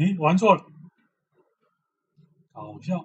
诶，玩错了，搞笑。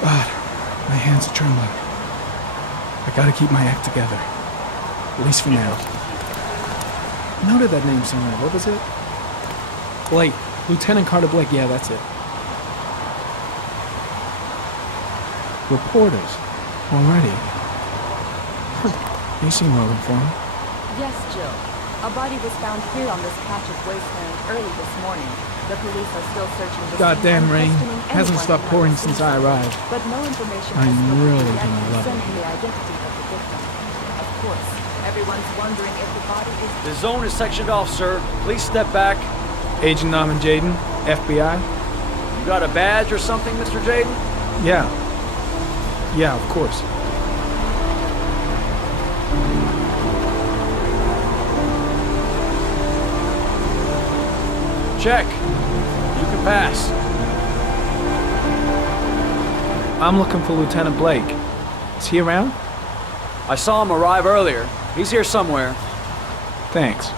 God, my hands are trembling. I gotta keep my act together. At least for now. I noted that name somewhere. What was it? Blake. Lieutenant Carter Blake. Yeah, that's it. Reporters. Already. They seem well informed. Yes, Jill. A body was found here on this patch of wasteland early this morning. The police are still searching the Goddamn scene and rain. questioning Hasn't anyone stopped who pouring might since have I seen arrived. it. But no information I'm has been really yet gonna love it. concerning the identity of the victim. Of course, everyone's wondering if the body is... The zone is sectioned off, sir. Please step back. Agent Norman Jaden, FBI? You got a badge or something, Mr. Jaden? Yeah. Yeah, of course. Check. You can pass. I'm looking for Lieutenant Blake. Is he around? I saw him arrive earlier. He's here somewhere. Thanks.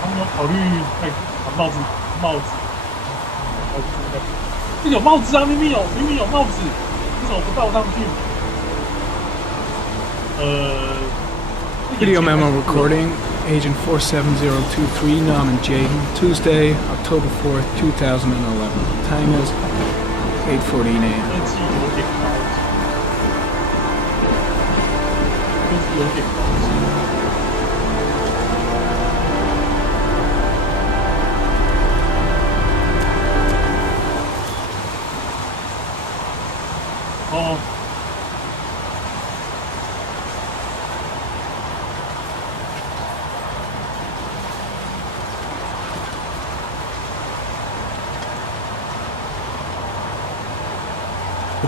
他们有考虑戴帽子，这有帽子啊，明明有帽子，为什么不戴上去Video memo recording, Agent 47023, Norman Jaden, Tuesday, October 4th, 2011. Time is 8:14 a.m. 天气有点高级，天气有点高级。哦。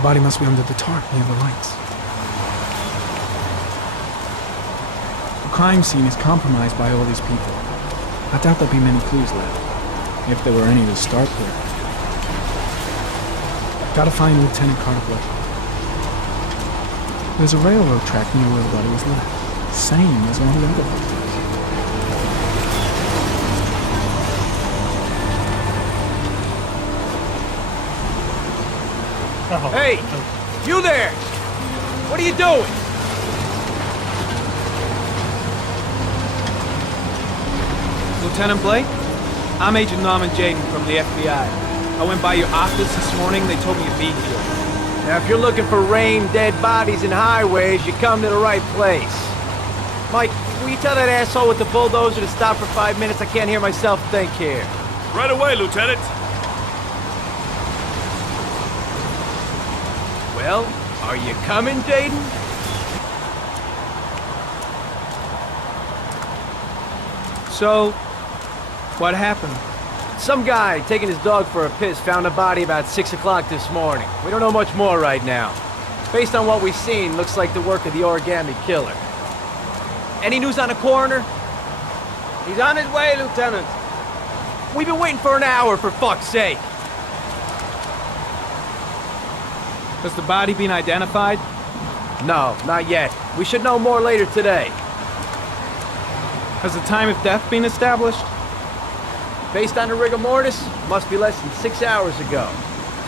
The body must be under the tarp near the lights. The crime scene is compromised by all these people. I doubt there'll be many clues left, if there were any to start with. Gotta find Lieutenant Carter Blake. There's a railroad track near where the body was left. Same as all the other victims. Hey! You there! What are you doing? Lieutenant Blake? I'm Agent Norman Jaden from the FBI. I went by your office this morning, they told me you'd be here. Now, if you're looking for rain, dead bodies, and highways, you come to the right place. Mike, will you tell that asshole with the bulldozer to stop for 5 minutes? I can't hear myself think here. Right away, Lieutenant. Well, are you coming, Jaden? So, what happened? Some guy taking his dog for a piss found a body about 6 o'clock this morning. We don't know much more right now. Based on what we've seen, looks like the work of the origami killer. Any news on the coroner? He's on his way, Lieutenant. We've been waiting for an hour, for fuck's sake. Has the body been identified? No, not yet. We should know more later today. Has the time of death been established? Based on the rigor mortis, must be less than 6 hours ago.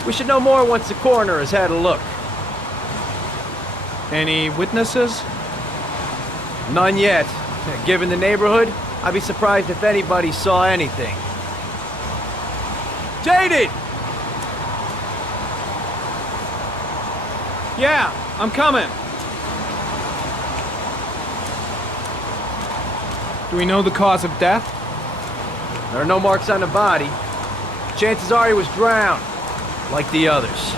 We should know more once the coroner has had a look. Any witnesses? None yet. Given the neighborhood, I'd be surprised if anybody saw anything. Jaden! Yeah, I'm coming. Do we know the cause of death? There are no marks on the body. Chances are he was drowned, like the others.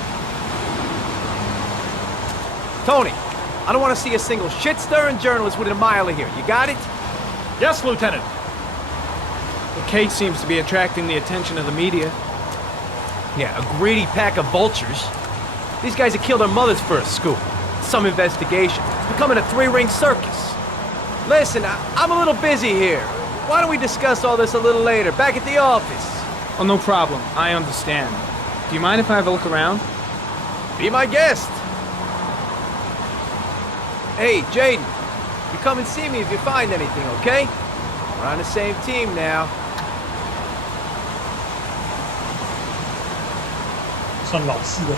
Tony, I don't want to see a single shit-stirring journalist within a mile of here. You got it? Yes, Lieutenant. The case seems to be attracting the attention of the media. Yeah, a greedy pack of vultures. These guys have killed their mothers for a scoop. Some investigation. Becoming a three-ring circus. Listen, I'm a little busy here. Why don't we discuss all this a little later, back at the office? Oh, no problem. I understand. Do you mind if I have a look around? Be my guest. Hey, Jaden, you come and see me if you find anything, okay? We're on the same team now. 算老式的。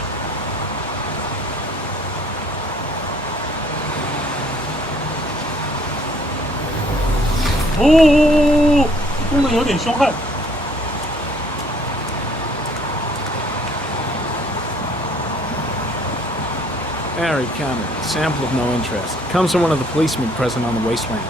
哦，攻的有点凶悍。Harry Cameron, sample of no interest. Comes from one of the policemen present on the wasteland.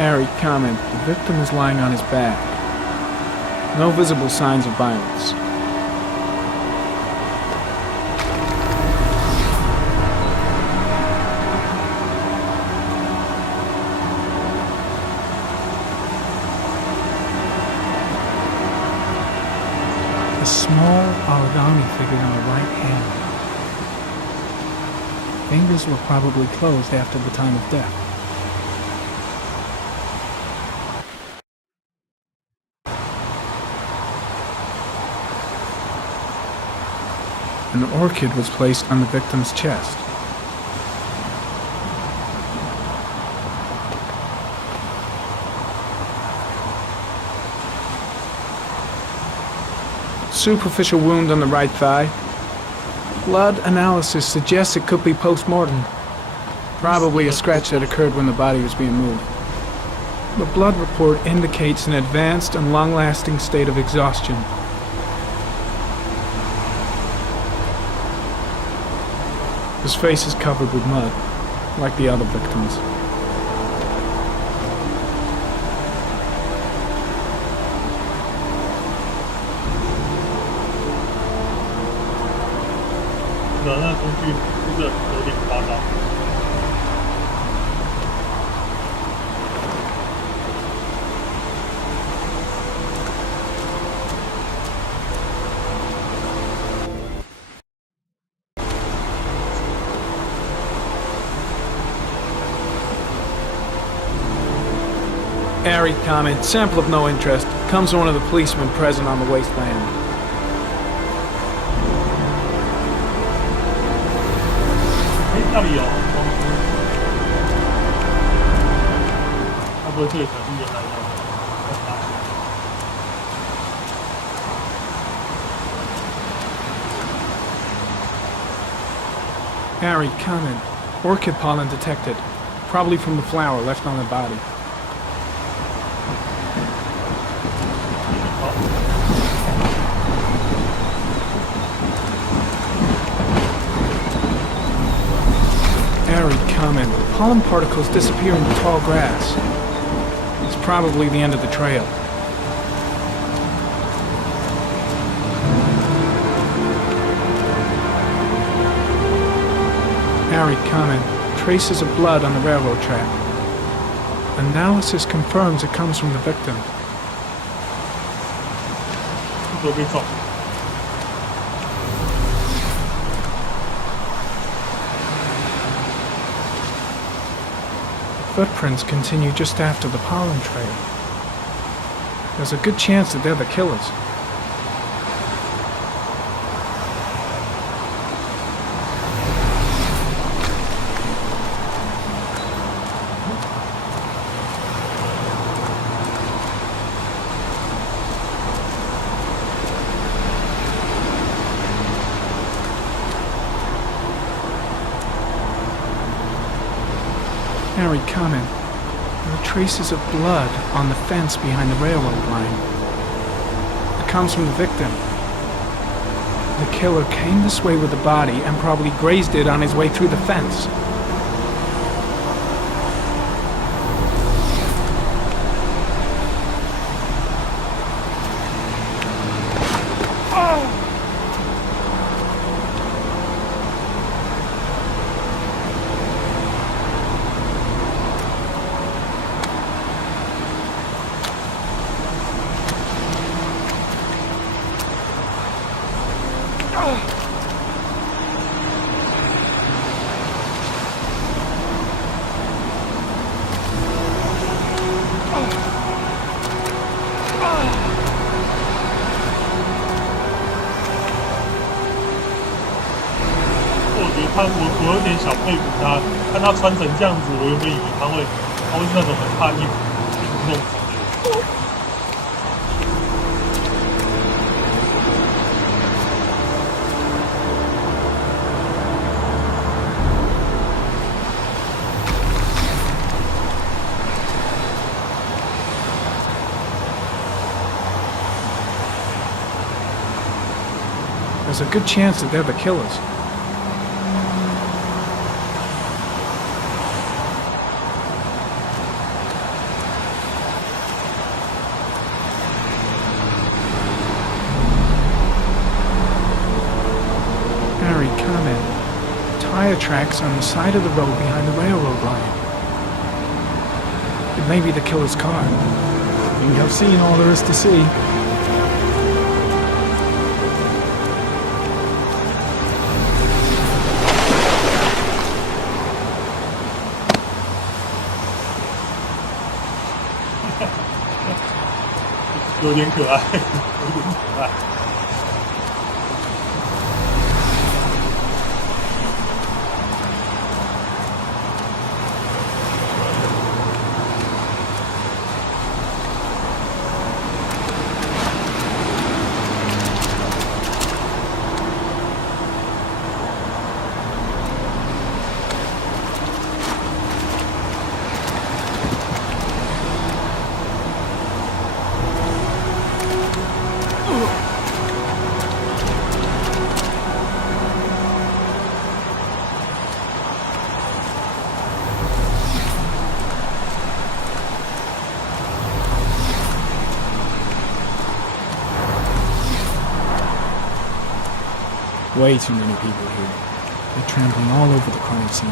Harry, comment. The victim is lying on his back. No visible signs of violence. A small origami figure on the right hand. Fingers were probably closed after the time of death. An orchid was placed on the victim's chest. Superficial wound on the right thigh. Blood analysis suggests it could be post-mortem. Probably a scratch that occurred when the body was being moved. The blood report indicates an advanced and long-lasting state of exhaustion. His face is covered with mud, like the other victims.那工具这个有点夸张。Airy comment, sample of no interest, comes from one of the policemen present on the wasteland. 那里有东西，会不会这里才是原来的？ Airy comment, orchid pollen detected, probably from the flower left on the body. Airy comment, pollen particles disappear into tall grass. It's probably the end of the trail. Airy comment, traces of blood on the railroad track. Analysis confirms it comes from the victim. 都被撞。 Footprints continue just after the pollen trail. There's a good chance that they're the killers. Airy comment. There are traces of blood on the fence behind the railroad line. It comes from the victim. The killer came this way with the body and probably grazed it on his way through the fence. Oh! 我有点小佩服他，看他穿成这样子，我原本以为他会是那种很怕衣服弄脏的人。There's a good chance that they're the killers. Tire tracks on the side of the road behind the railroad line. It may be the killer's car. I think I've seen all there is to see. It's 有点可爱，有点可爱。Way too many people here. They're trampling all over the crime scene.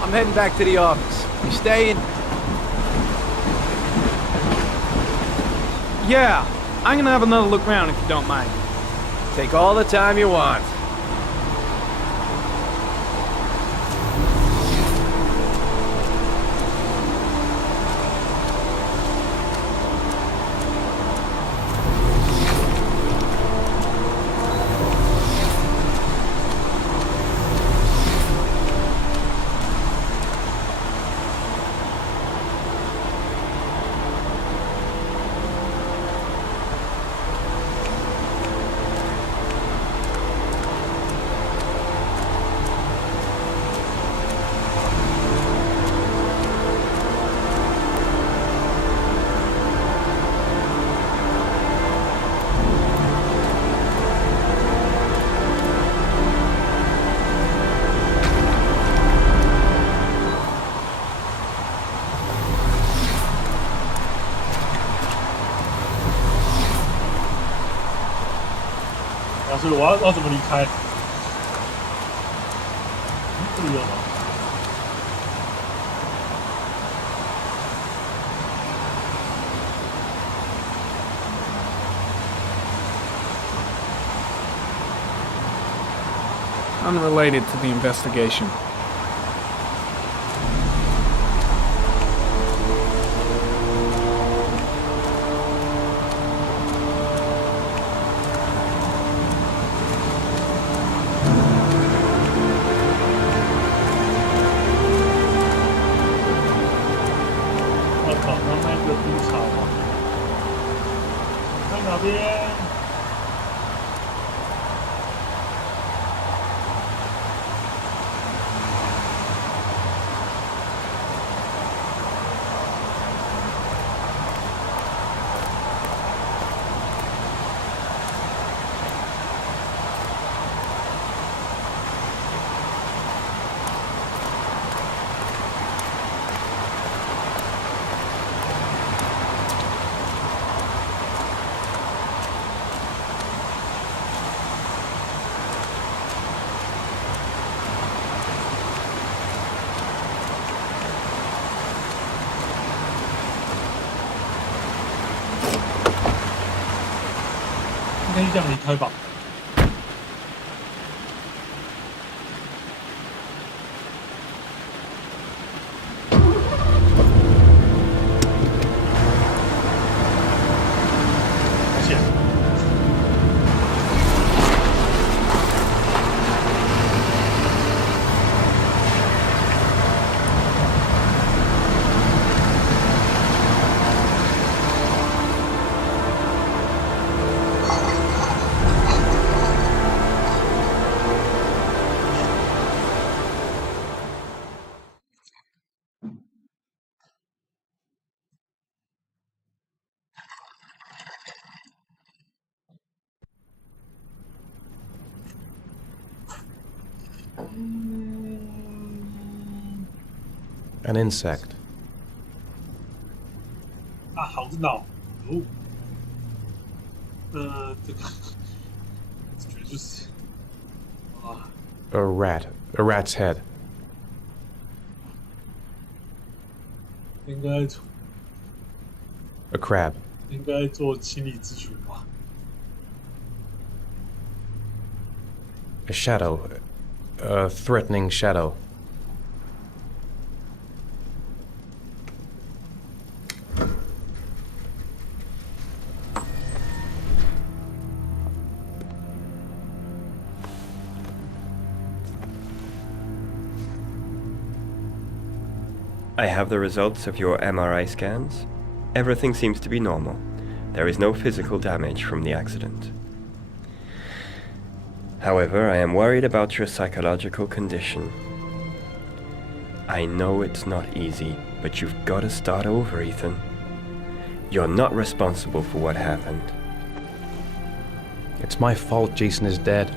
I'm heading back to the office. You staying? Yeah, I'm gonna have another look around if you don't mind. Take all the time you want.所以我要怎么离开？这里有吗？ Unrelated to the investigation.应该是这样离开吧。而且。 An insect. 啊，好闹哦！这个觉得就是啊， A rat. A rat's head. 应该 A crab. 应该做清理咨询吧。 A shadow. A threatening shadow. I have the results of your MRI scans. Everything seems to be normal. There is no physical damage from the accident. However, I am worried about your psychological condition. I know it's not easy, but you've got to start over, Ethan. You're not responsible for what happened. It's my fault Jason is dead.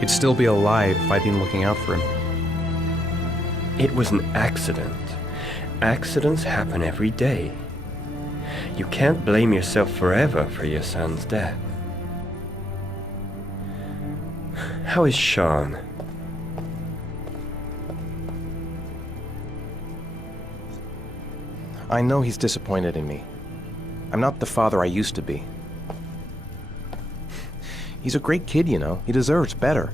He'd still be alive if I'd been looking out for him. It was an accident. Accidents happen every day. You can't blame yourself forever for your son's death. How is Sean? I know he's disappointed in me. I'm not the father I used to be. He's a great kid, you know. He deserves better.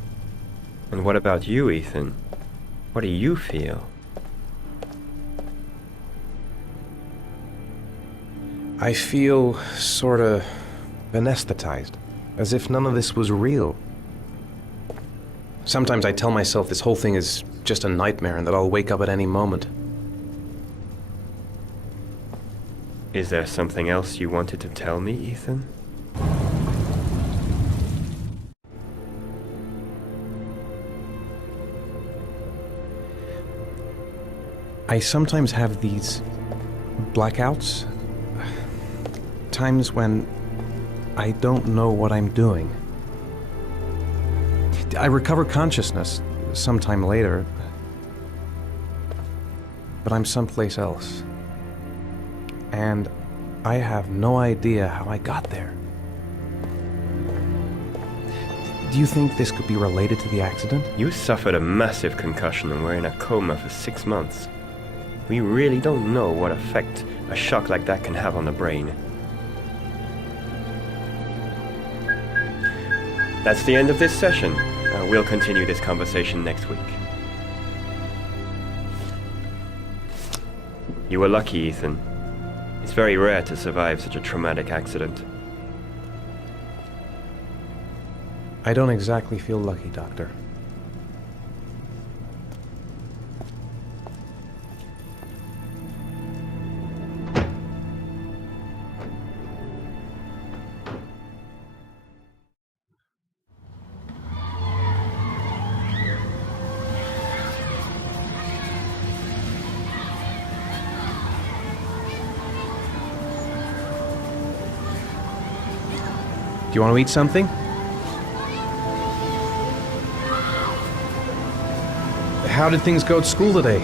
And what about you, Ethan? What do you feel? I feel sorta anesthetized, as if none of this was real. Sometimes I tell myself this whole thing is just a nightmare and that I'll wake up at any moment. Is there something else you wanted to tell me, Ethan? I sometimes have these blackouts. Times when I don't know what I'm doing. I recover consciousness sometime later, but I'm someplace else. And I have no idea how I got there. Do you think this could be related to the accident? You suffered a massive concussion and were in a coma for 6 months. We really don't know what effect a shock like that can have on the brain. That's the end of this session. We'll continue this conversation next week. You were lucky, Ethan. It's very rare to survive such a traumatic accident. I don't exactly feel lucky, Doctor. Do you want to eat something? How did things go at school today?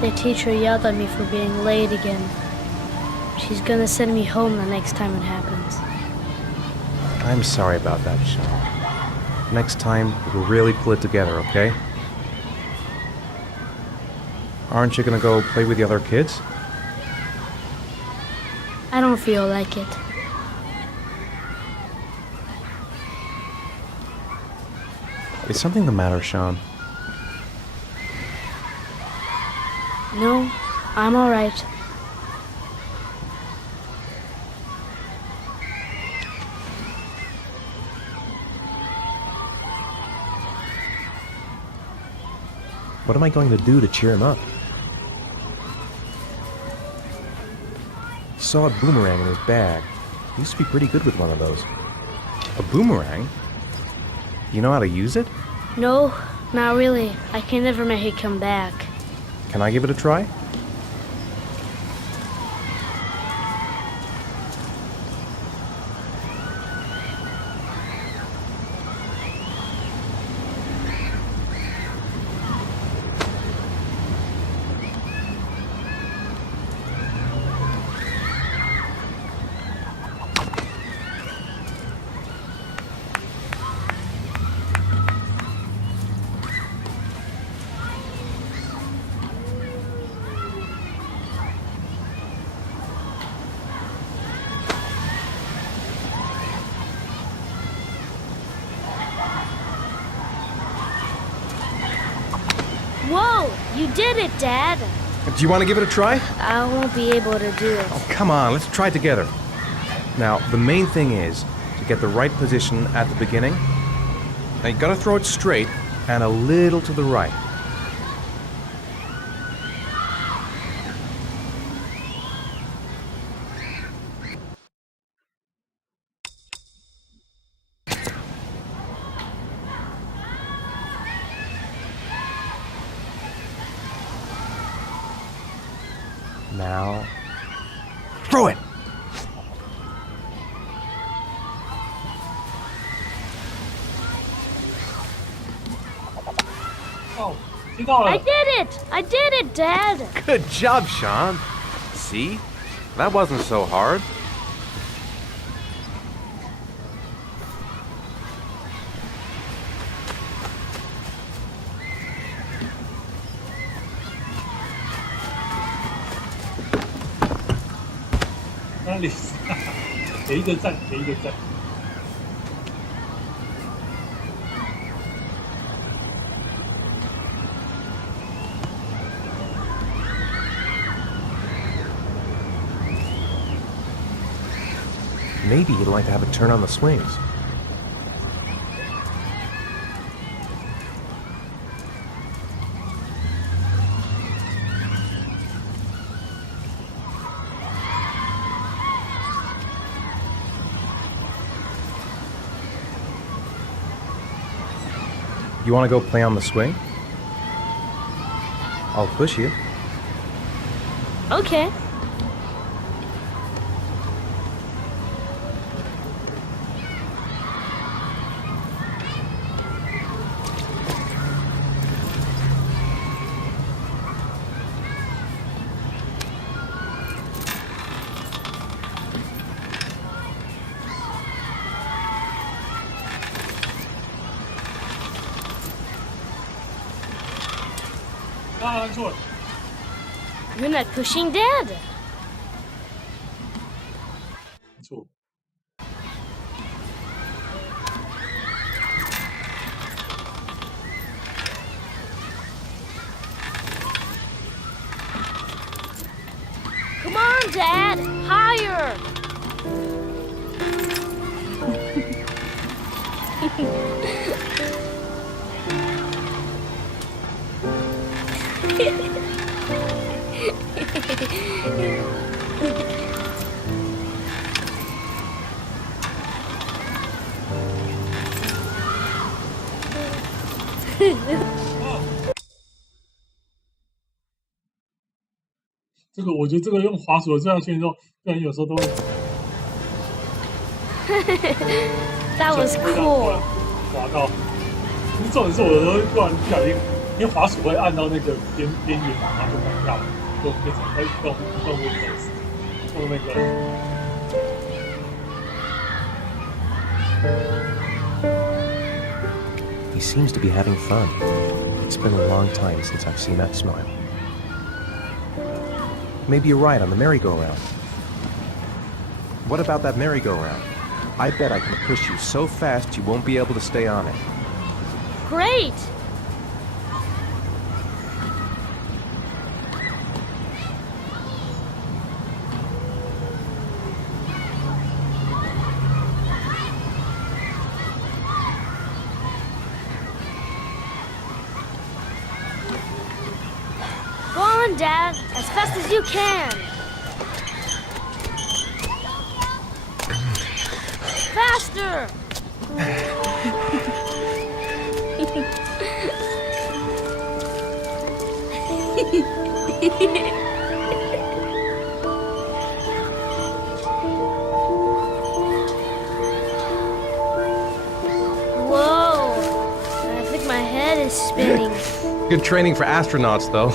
The teacher yelled at me for being late again. She's gonna send me home the next time it happens. I'm sorry about that, Sean. Next time, we'll really pull it together, okay? Aren't you gonna go play with the other kids? I don't feel like it. Is something the matter, Sean? No, I'm all right. What am I going to do to cheer him up? Saw a boomerang in his bag. He used to be pretty good with one of those. A boomerang? You know how to use it? No, not really. I can never make it come back. Can I give it a try? Whoa! You did it, Dad! Do you want to give it a try? I won't be able to do it. Oh, come on, let's try it together. Now, the main thing is to get the right position at the beginning. Now, you gotta throw it straight and a little to the right. Now, throw it! Oh, 知道了 I。did it! I did it, Dad! Good job, Sean. See? That wasn't so hard.哪里？给一个赞，给一个赞。Maybe he'd like to have a turn on the swings. You want to go play on the swing? I'll push you. Okay. You're not pushing Dad. 没错。Come on, Dad! Higher!这个我觉得这个用滑鼠的这样训练之后，个人有时候都会 That was cool. 滑到。重点是我有时候突然不小心，因为滑鼠会按到那个边缘嘛，然后就尴尬了，就变成用 Windows 用那个。 He seems to be having fun. It's been a long time since I've seen that smile. Maybe you're right on the merry-go-round. What about that merry-go-round? I bet I can push you so fast you won't be able to stay on it. Great! Go on, Dad, as fast as you can. Faster! Whoa! I think my head is spinning. Good training for astronauts, though.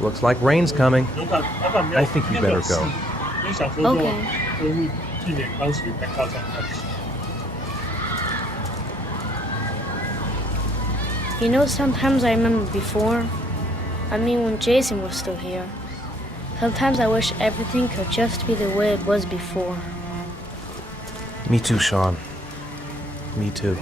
Looks like rain's coming. I think you better go. Okay. You know, sometimes I remember before. I mean, when Jason was still here. Sometimes I wish everything could just be the way it was before. Me too, Sean. Me too.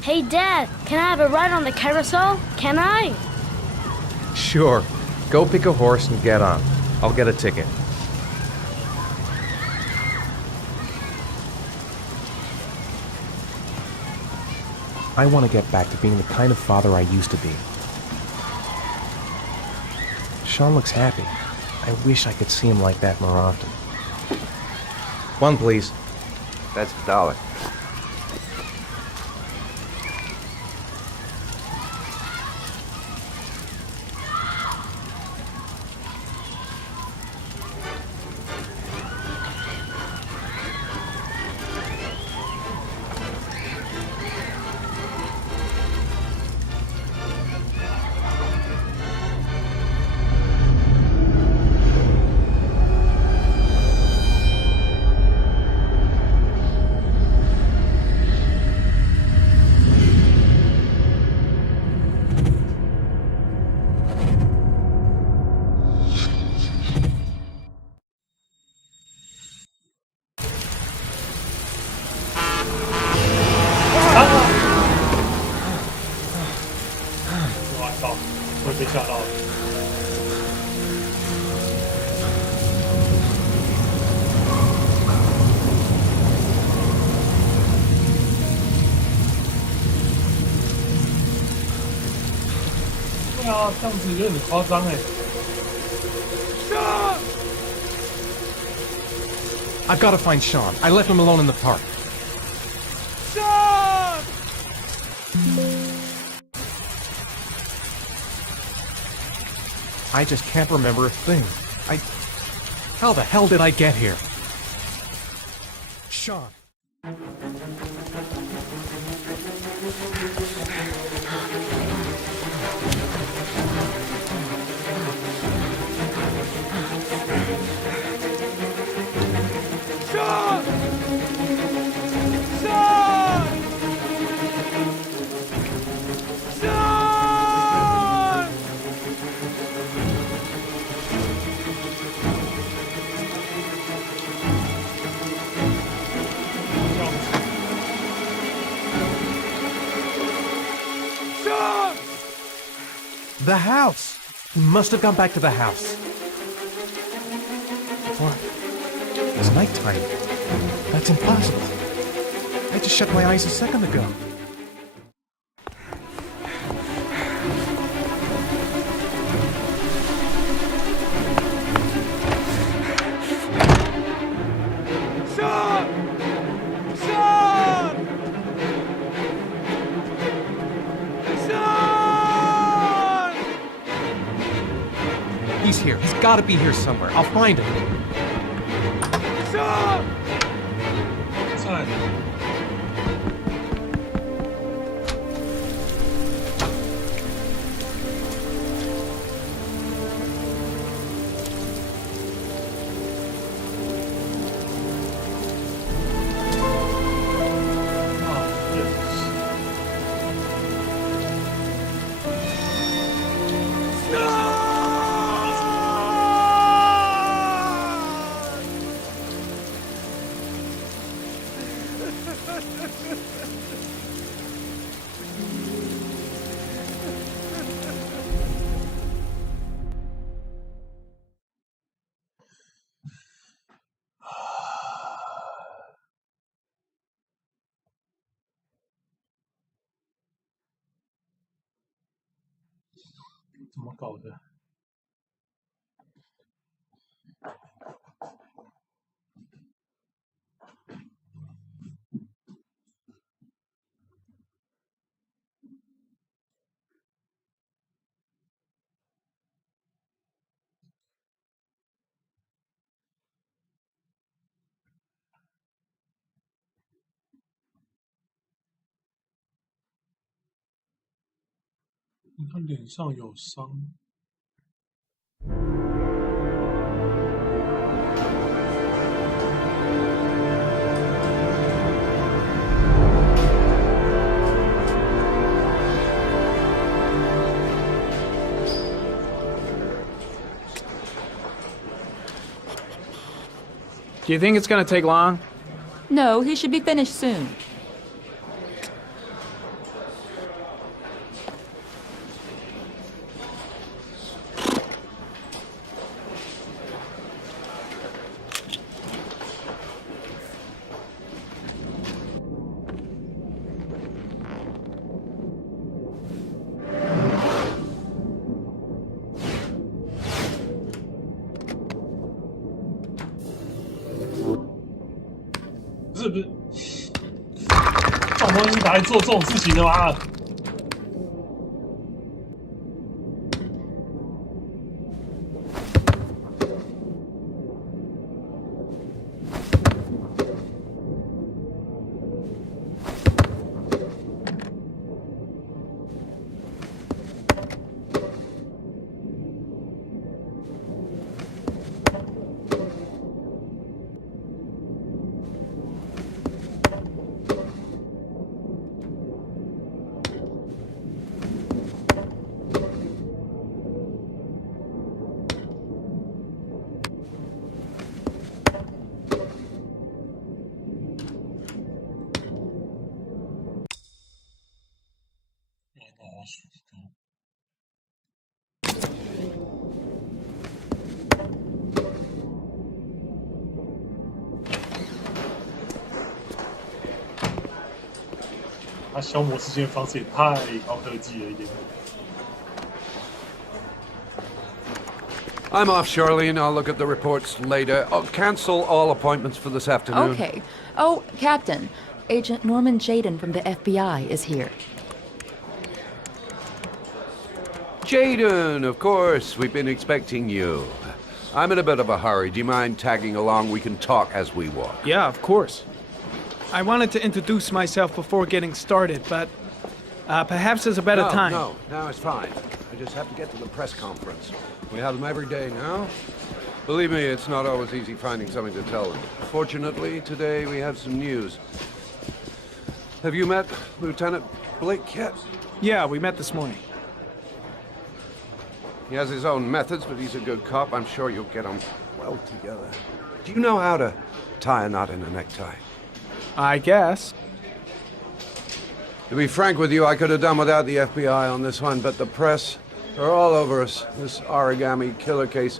Hey, Dad, can I have a ride on the carousel? Can I? Sure. Go pick a horse and get on. I'll get a ticket. I want to get back to being the kind of father I used to be. Sean looks happy. I wish I could see him like that more often. One, please. That's $1.哇靠，会被吓到。对啊，这样子有点夸张哎。I've got to find Sean. I left him alone in the park. I just can't remember a thing. How the hell did I get here? Sean. The house! He must have gone back to the house. What? It's nighttime. That's impossible. I just shut my eyes a second ago. He's here. He's got to be here somewhere. I'll find him. Son.怎么搞的？你看脸上有伤。Do you think it's gonna take long? No, he should be finished soon. 不是，这种东西拿来做这种事情的吗？他消磨时间的方式也太高科技了一点。I'm off, Charlene. I'll look at the reports later. Oh, cancel all appointments for this afternoon. Okay. Oh, Captain. Agent Norman Jaden from the FBI is here. Jaden, of course. We've been expecting you. I'm in a bit of a hurry. Do you mind tagging along? We can talk as we walk. Yeah, of course. I wanted to introduce myself before getting started, but perhaps there's a better time. No, it's fine. I just have to get to the press conference. We have them every day now. Believe me, it's not always easy finding something to tell them. Fortunately, today we have some news. Have you met Lieutenant Blake yet? Yeah, we met this morning. He has his own methods, but he's a good cop. I'm sure you'll get on well together. Do you know how to tie a knot in a necktie? I guess. To be frank with you, I could have done without the FBI on this one, but the press are all over us. This origami killer case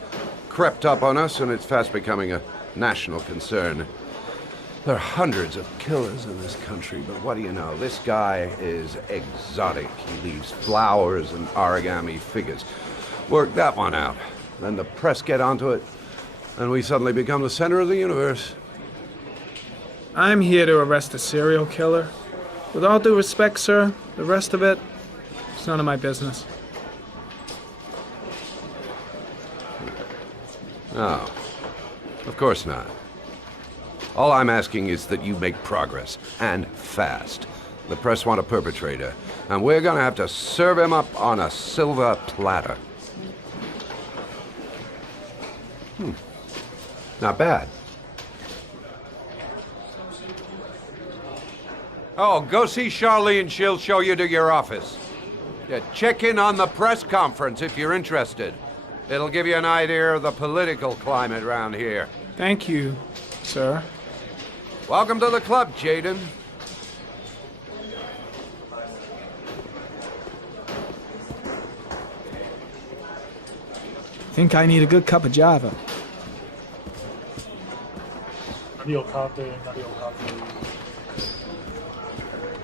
crept up on us, and it's fast becoming a national concern. There are hundreds of killers in this country, but what do you know? This guy is exotic. He leaves flowers and origami figures. Work that one out. Then the press get onto it, and we suddenly become the center of the universe. I'm here to arrest a serial killer. With all due respect, sir, the rest of it, it's none of my business. No, of course not. All I'm asking is that you make progress, and fast. The press want a perpetrator, and we're gonna have to serve him up on a silver platter. Not bad. Oh, go see Charlene. She'll show you to your office. Yeah, check in on the press conference if you're interested. It'll give you an idea of the political climate around here. Thank you, sir. Welcome to the club, Jaden. Think I need a good cup of Java. 哪里有咖啡？哪里有咖啡？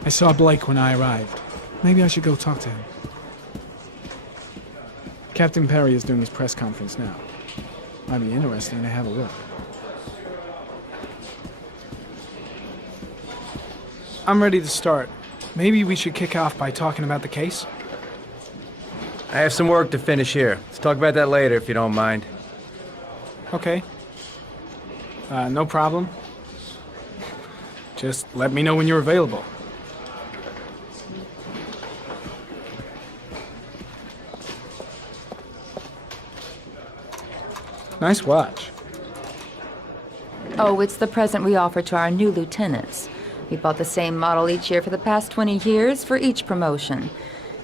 I saw Blake when I arrived. Maybe I should go talk to him. Captain Perry is doing his press conference now. Might be interesting to have a look. I'm ready to start. Maybe we should kick off by talking about the case? I have some work to finish here. Let's talk about that later if you don't mind. Okay. No problem. Just let me know when you're available. Nice watch. Oh, it's the present we offer to our new lieutenants. We bought the same model each year for the past 20 years for each promotion.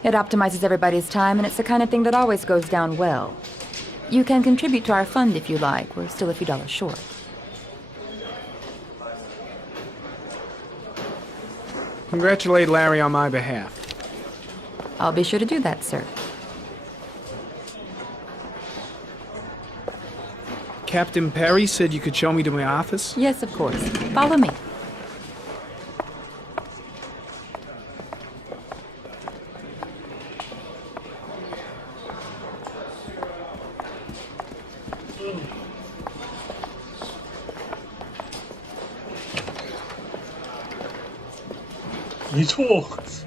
It optimizes everybody's time, and it's the kind of thing that always goes down well. You can contribute to our fund if you like. We're still a few dollars short. Congratulate Larry on my behalf. I'll be sure to do that, sir. Captain Perry said you could show me to my office? Yes, of course. Follow me. 没错，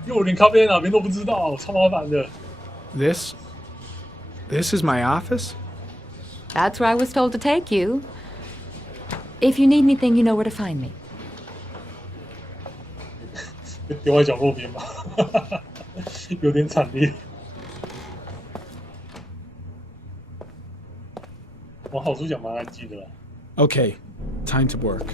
因为我连咖啡在哪边都不知道，超麻烦的。This is my office? That's where I was told to take you. If you need anything, you know where to find me. 丢在角落边吧，有点惨烈。往好处讲，蛮安静的啦。Okay, time to work.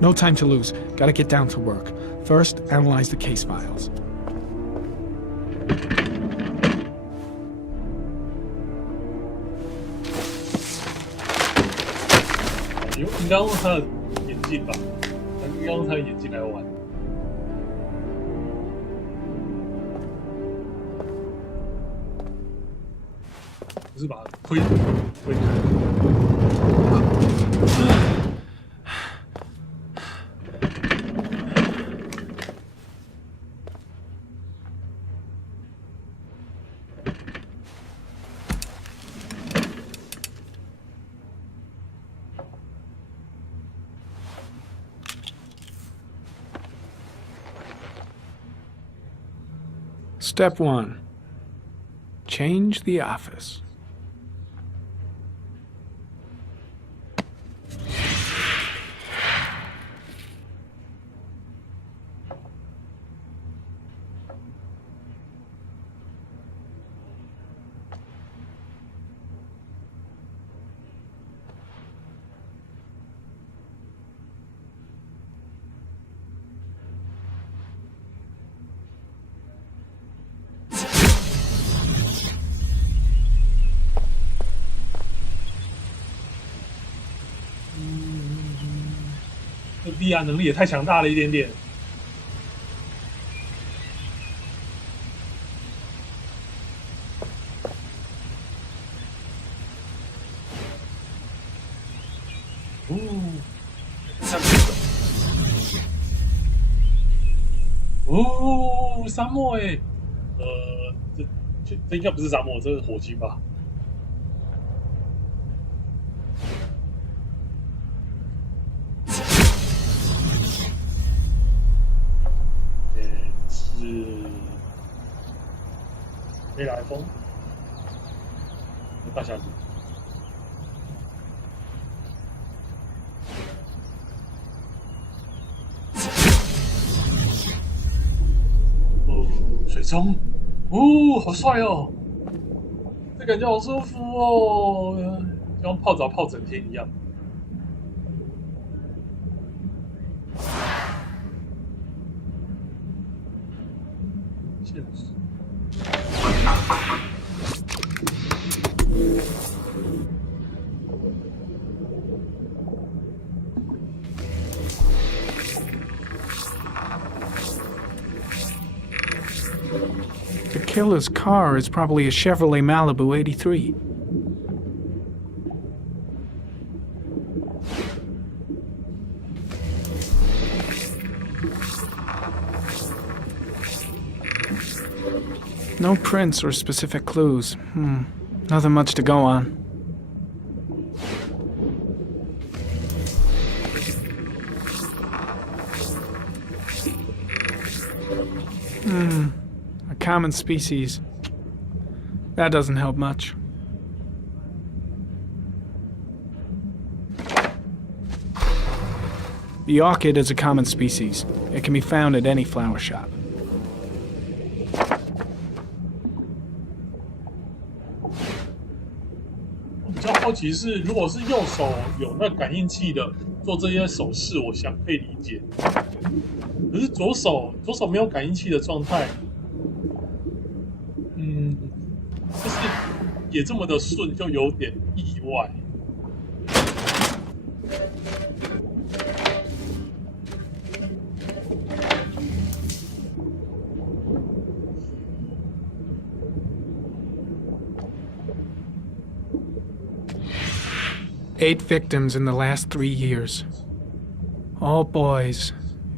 No time to lose. Gotta get down to work. First, analyze the case files. 应该用他的眼镜吧？应该用他的眼镜来玩。不是把它推开。Step 1. Change the office. FBI 能力也太强大了一点点。沙漠哎，这应该不是沙漠，这是火星吧？是飞来峰，大峡谷。水中，好帅哦！这感觉好舒服哦，就像泡澡泡整天一样。现实。The killer's car is probably a Chevrolet Malibu 83. No prints or specific clues. Nothing much to go on. A common species. That doesn't help much. The orchid is a common species. It can be found at any flower shop. 我比较好奇是，如果是右手有那感应器的做这些手势，我想可以理解。可是左手没有感应器的状态，就是也这么的顺，就有点意外。8 victims in the last 3 years. All boys,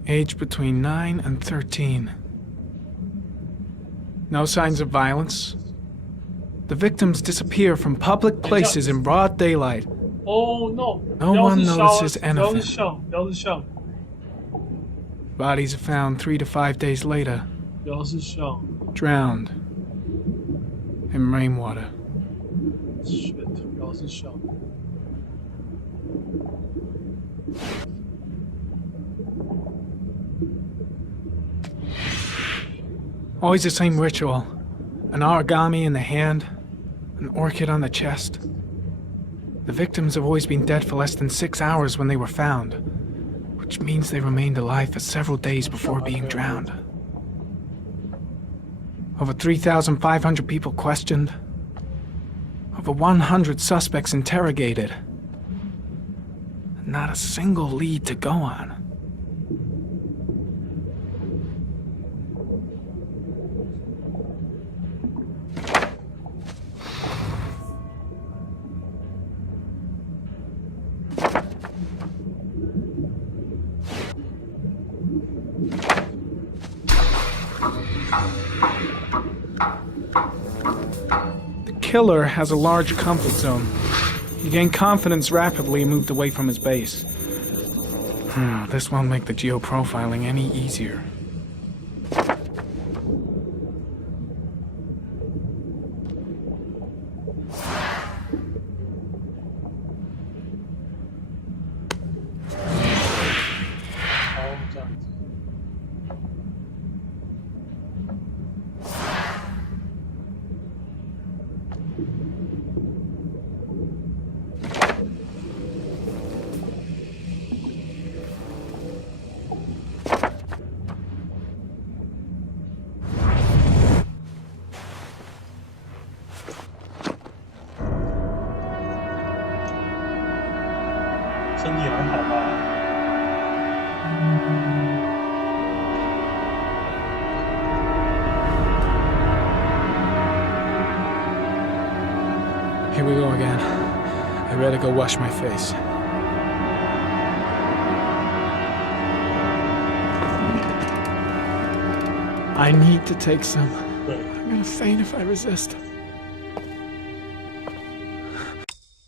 aged between 9 and 13. No signs of violence. The victims disappear from public places in broad daylight Oh no! No one notices 不要是 anything. 像，不要是像， Bodies are found 3 to 5 days later, 不要是像 drowned in rainwater. ，shit！ 不要是像。 Always the same ritual. An origami in the hand, an orchid on the chest. The victims have always been dead for less than 6 hours when they were found, which means they remained alive for several days before being drowned. Over 3,500 people questioned. Over 100 suspects interrogated. Not a single lead to go on. The killer has a large comfort zone. He gained confidence rapidly and moved away from his base. This won't make the geoprofiling any easier. Here we go again. I better go wash my face. I need to take some. I'm gonna faint if I resist.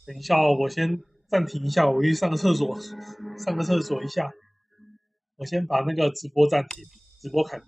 等一下哦，我先暂停一下，我去上个厕所，上个厕所一下。我先把那个直播暂停，直播砍